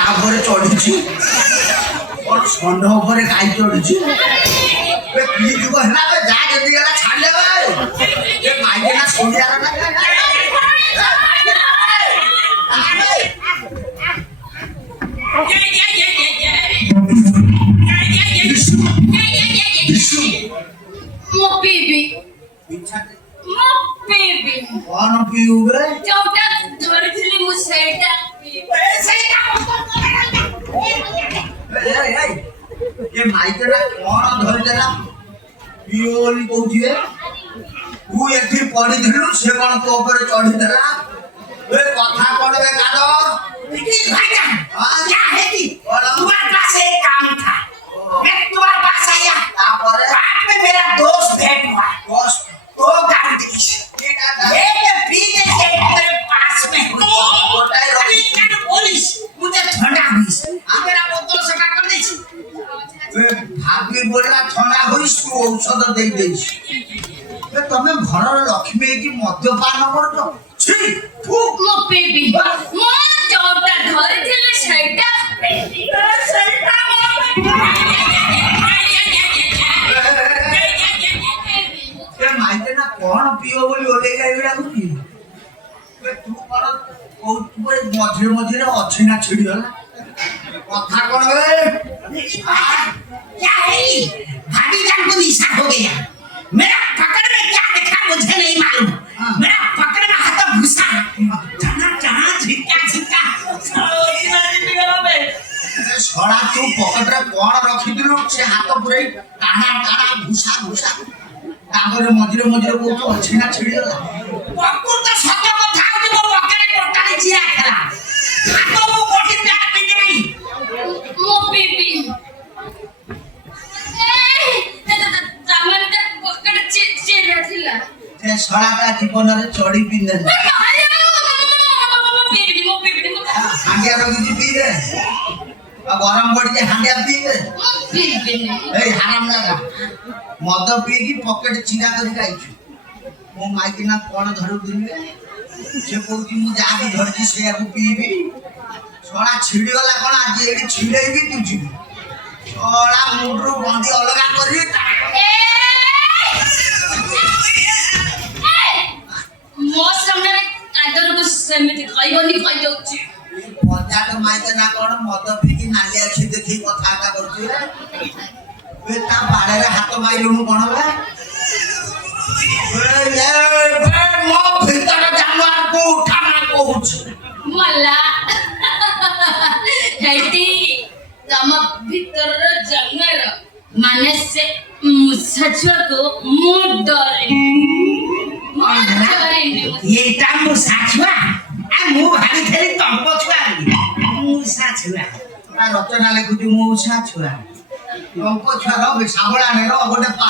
ତାପରେ ଚଢିଛି କଣ ଷଣ୍ଢ ଉପରେ ଗାଈ ଚଢିଛି କି ଯୁଗ ହେଲା ଯାହା ଯଦି ହେଲା ଛାଡ଼ିଲେ ମାଇକେ ନା ଶୁଣିବାର ନା କଣ ପିଉବେ ଯୋଉଟା ଧରିଥିଲି ମୁଁ ସେଇଟା ଏ ମାଇକେଟା କଣ ଧରିଦେଲା ପିଓ ବୋଲି କହୁଛି ତୁ ଏଠି ପଢିଥିଲୁ ସେ କଣ ତୋ ଉପରେ चढ़ीदेला ए कथा पढ़वे कादर लेकिन भाईजान क्या है कि तुम्हारे पास एक काम था मैं तुम्हारे पास आया रात में मेरा दोस्त भेंट हुआ दोस्त तो गाड़ी दी ये बीच मेरे पास में हुई पुलिस मुझे ठंडा हुई मेरा बोतल सटा कर दी भाभी बोला ठंडा हुई तू औषध दे देइस तमे घर लक्ष्मी की मद्यपान करत छी फूक लो बेबी मो जोटा धरिथिले ସେଇଟା ए माइके ना कोन पियो बोली ओले गाइबरा कुती तू कोन मझे मझे अच्छी ना छिड़ी होला कथा कोन क्या है भाईजान को निशा हो गया मेरा पकड़ में क्या देखा मुझे नहीं मालूम मेरा पकड़ में हाथ घुसा जना जना झिटका झिटका सड़ा तू पॉकेट रे कोन रखी दिलु से हाथ पुरे टाणा टाणा घुसा घुसा तापर मझिरे मझिरे को तो अच्छी ना छिड़ी होला पकुर तो सत्य कथा होती वो पकड़ टोटाली चिरा खेला हाथ वो कोठी प्यार पिंदे नहीं मो बेबी जामनटा पकड़ चिरा थिला ए सड़ा का जीवन रे चढ़ी पिंदे मो बेबी हांडिया रखी पी दे गरम पड़ी जे हांडिया पी दे ए हराम दादा मद पी की पॉकेट चिरा करी खाइछु मो माइकी ना कोन धरु दिले से कहूची मु जाबी धरची से याकू पीबी सड़ा छिड़ी गला कोन आज एडी छिड़ेबी तुझी सड़ा मुंडरू बंदी अलगा करी मो सामने कादर को सेमिति कहबनी कहि दउची मजा तो माइके ना कोन मद पी की नाली आखी देखि कथा का करछु ए ता बाड़े रे हाथ माइलुनु कोन बे ए मो भीतर जानवर को उठाना कहूछ मला हेटी तम भीतर जानवर माने से मुसछुआ को मुंह डरे ये टाइम मुसाछुआ आ मु भागी थेली तंप छुआ मुसाछुआ ना रचना लिखुछु मुसा छुआ लंक छुआ रो साबळा ने रो गोटे पा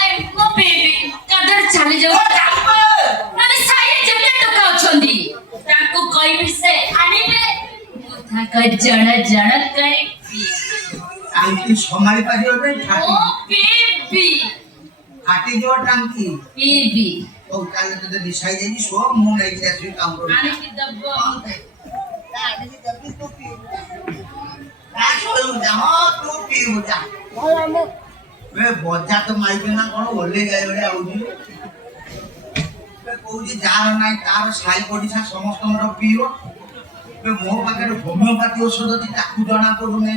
आई मो बेबी कादर चली जाओ माने साइड जते टका अछंदी ताको कहिबी से आनिबे मुथा क जण जण करी टांकी समाई पारियो नै ओ बेबी फाटी जो टांकी बेबी ओ काले तो डिसाइड है सो मु नै जासी काम करू आने की दब्बो आने की दब्बी तो पी का छोड़ू जा तू पी जा वे बजा तो माइके ना कोन ओले गए बडे आउजी वे कहूजी जार नाही तार साई पडिसा समस्त मर पीओ वे मो पाके होमियोपैथी औषध ती ताकू जणा पडु नै